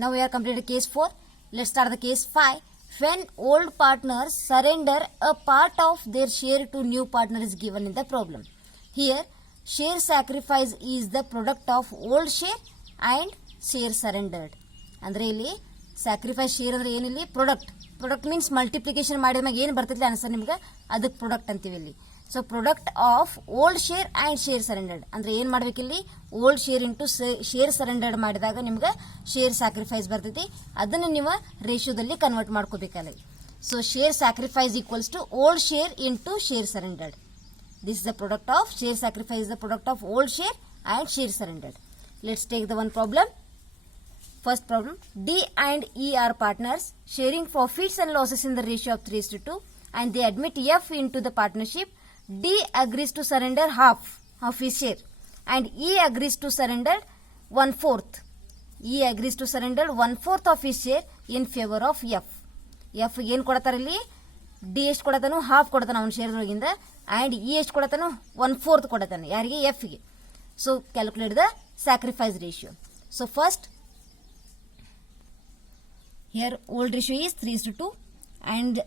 Now we are completed case 4. Let's start the case 5. When old partners surrender a part of their share to new partner is given in the problem. Here, share sacrifice is the product of old share and share surrendered. ಅಂದ್ರೆ ಇಲ್ಲಿ sacrifice share ಅಂದ್ರೆ ಏನಿಲ್ಲಿ product means multiplication ಮಾಡಿದ ಮ್ಯಾಗ ಏನು ಬರ್ತೈತಿ answer ನಿಮ್ಗೆ ಅದಕ್ಕೆ product ಅಂತೀವಿ ಇಲ್ಲಿ. So product of old share and share surrendered ಅಂದ್ರೆ ಏನು ಮಾಡ್ಬೇಕಿಲ್ಲಿ old share into share surrendered ಮಾಡಿದಾಗ ನಿಮ್ಗೆ ಶೇರ್ ಸ್ಯಾಕ್ರಿಫೈಸ್ ಬರ್ತೈತಿ. ಅದನ್ನು ನೀವು ರೇಷಿಯೋದಲ್ಲಿ ಕನ್ವರ್ಟ್ ಮಾಡ್ಕೋಬೇಕಲ್ಲ. So share sacrifice equals to old share into share surrendered. This is the product of share sacrifice is the product of old share and share surrendered. Let's take the one problem. First problem, D and E are partners sharing profits and losses in the ratio of 3:2 and they admit F into the partnership. D agrees to surrender half of his share and E agrees to surrender 1/4. E agrees to surrender 1/4 of his share in favor of F. F ಏನು ಕೊಡ್ತಾರೆ ಇಲ್ಲಿ D ಎಷ್ಟು ಕೊಡತಾನು half ಕೊಡ್ತಾನೆ ಅವನ ಶೇರ್ದೊಳಗಿಂದ and E ಎಷ್ಟು ಕೊಡತಾನು 1/4 ಕೊಡತಾನೆ ಯಾರಿಗೆ ಎಫ್ಗೆ. So calculate the sacrifice ratio. So first here old ratio is 3:2 and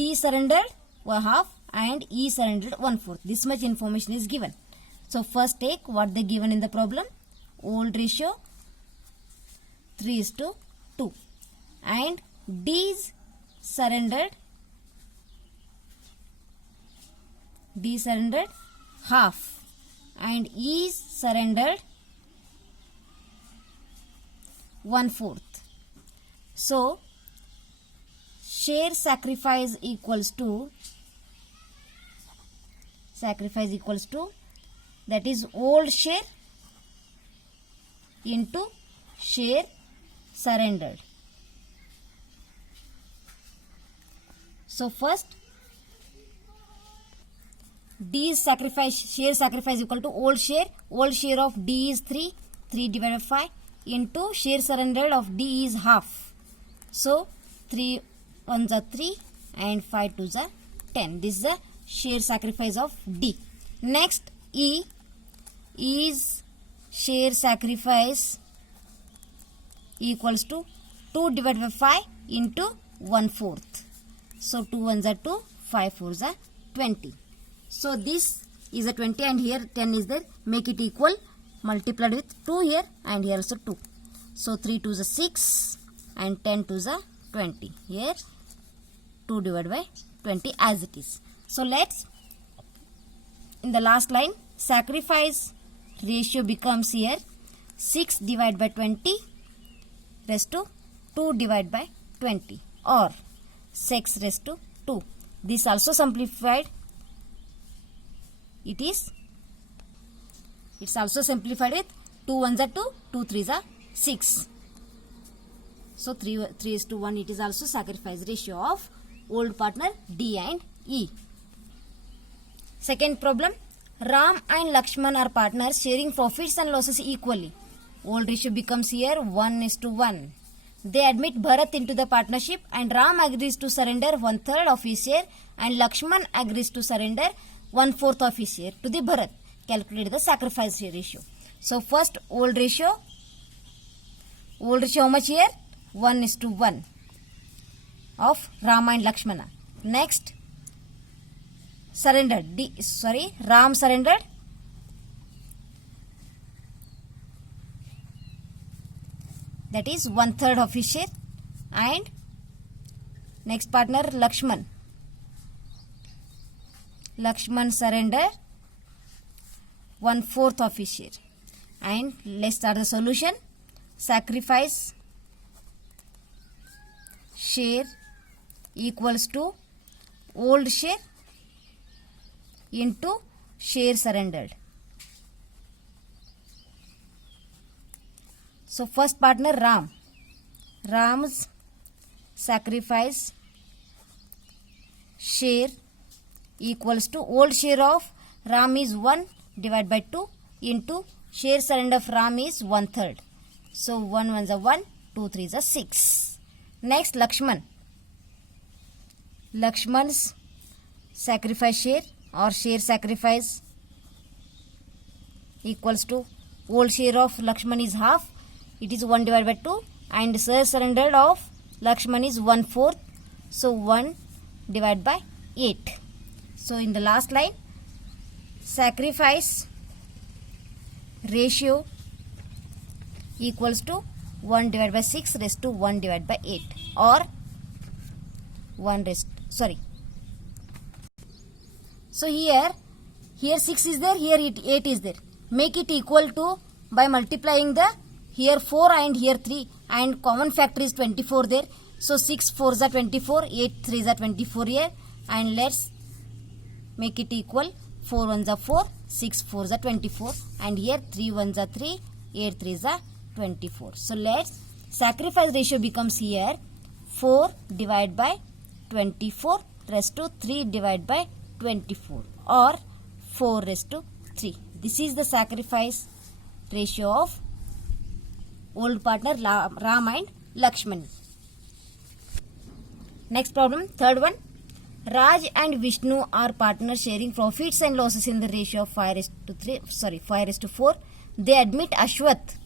D surrendered half and E surrendered 1/4. This much information is given. So first take what they given in the problem. Old ratio 3:2 and D is surrendered half and E is surrendered 1/4. So share sacrifice equals to that is old share into share surrendered. So first D is share sacrifice equal to old share of D is 3 divided by 5 into share surrendered of D is half. So 3 1s are 3 and 5 2s are 10. This is the share sacrifice of D. Next E is share sacrifice equals to 2 divided by 5 into 1/4. So 2 1s are 2, 5 4s are 20. So this is a 20 and here 10 is there. Make it equal. Multiplied with 2 here and here also 2. So 3 2s are 6 and 10 2s are 20. Here 2 divided by 20 as it is. So let's in the last line sacrifice ratio becomes here 6 divided by 20 raised to 2 divided by 20 or 6 raised to 2. This also simplified. It's also simplified with 2 1s are 2, 2 3s are 6. So 3:1 it is also sacrifice ratio of old partner D and E. Second problem, Ram and Lakshman are partners sharing profits and losses equally. Old ratio becomes here 1:1. They admit Bharat into the partnership and Ram agrees to surrender 1/3 of his share and Lakshman agrees to surrender 1/4 of his share to the Bharat. Calculate the sacrifice ratio. So first old ratio how much here? 1:1 of Rama and Lakshmana. Next surrendered Ram surrendered that is 1/3 of his share and next partner Lakshman surrendered 1/4 of his share. And let's start the solution. Sacrifice share equals to old share into share surrendered. So first partner Ram's sacrifice share equals to old share of Ram is 1 divided by 2 into share surrender of Ram is 1/3. So 1 1s are 1, 2 3s are 6. Next Lakshman's sacrifice share or share sacrifice equals to whole share of Lakshman is half. It is 1 divided by 2 and surrendered of Lakshman is 1/4. So 1 divided by 8. So in the last line, sacrifice ratio equals to 1 divided by 6 raised to 1 divided by 8, or 1 raised, sorry. So here 6 is there, here 8 is there. Make it equal to by multiplying the here 4 and here 3, and common factor is 24 there. So 6 4s are 24, 8 3s are 24 here, and let's make it equal. 4 1s are 4, 6 4s are 24, and here 3 1s are 3, 8 3s are 24. So let's sacrifice ratio becomes here 4 divided by 24 raised to 3 divided by 24, or 4 raised to 3. This is the sacrifice ratio of old partner Ram and Lakshman. Next problem, third one. Raj and Vishnu are partners sharing profits and losses in the ratio of 5:4. They admit Ashwant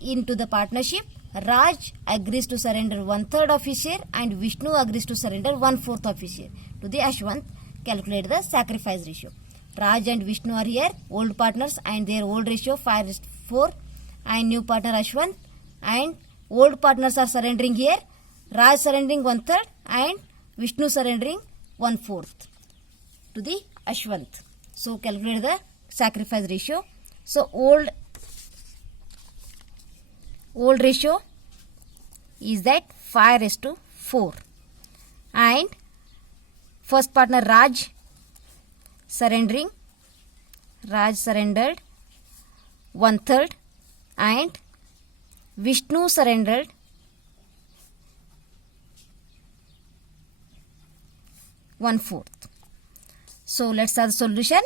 into the partnership. Raj agrees to surrender 1/3 of his share and Vishnu agrees to surrender 1/4 of his share to the Ashwant. Calculate the sacrifice ratio. Raj and Vishnu are here old partners and their old ratio 5:4, and new partner Ashwant, and old partners are surrendering here. Raj surrendering 1/3 and Vishnu surrendering 1/4 to the Ashwant. So calculate the sacrifice ratio. So old ratio is that 5:4, and first partner Raj surrendered 1/3 and Vishnu surrendered 1/4. So let's have the solution.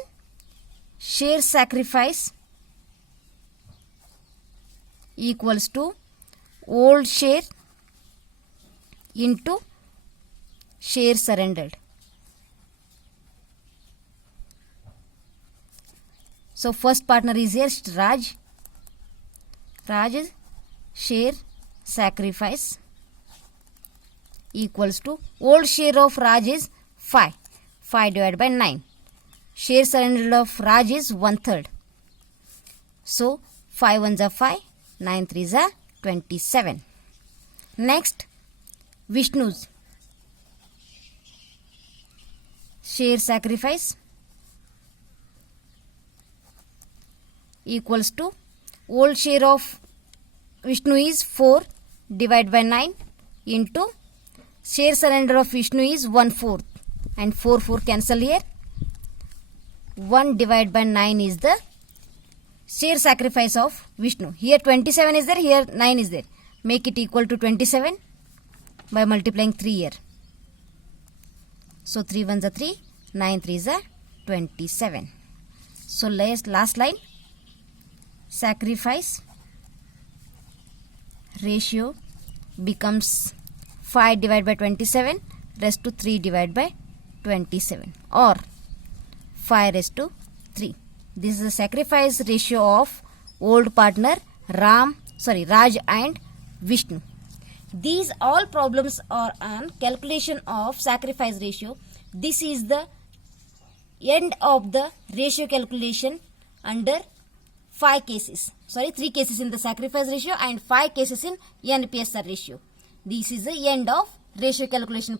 Share sacrifice equals to old share into share surrendered. So first partner is here Raj. Raj's share sacrifice equals to old share of Raj is 5 divided by 9. Share surrendered of Raj is 1/3. So 5 1s are 5, 9 3s are 27. Next, Vishnu's share sacrifice equals to old share of Vishnu is 4 divided by 9 into share surrender of Vishnu is 1/4, and 4 cancel here. 1 divided by 9 is the share sacrifice of Vishnu. Here 27 is there, here 9 is there. Make it equal to 27 by multiplying 3 here. So 3 1s are 3, 9 3s are 27. So last line, sacrifice ratio becomes 5 divided by 27 raised to 3 divided by 27, or 5 raised to 3. This is the sacrifice ratio of old partner Raj and Vishnu. These all problems are on calculation of sacrifice ratio. This is the end of the ratio calculation under 3 cases in the sacrifice ratio and 5 cases in NPSR ratio. This is the end of ratio calculation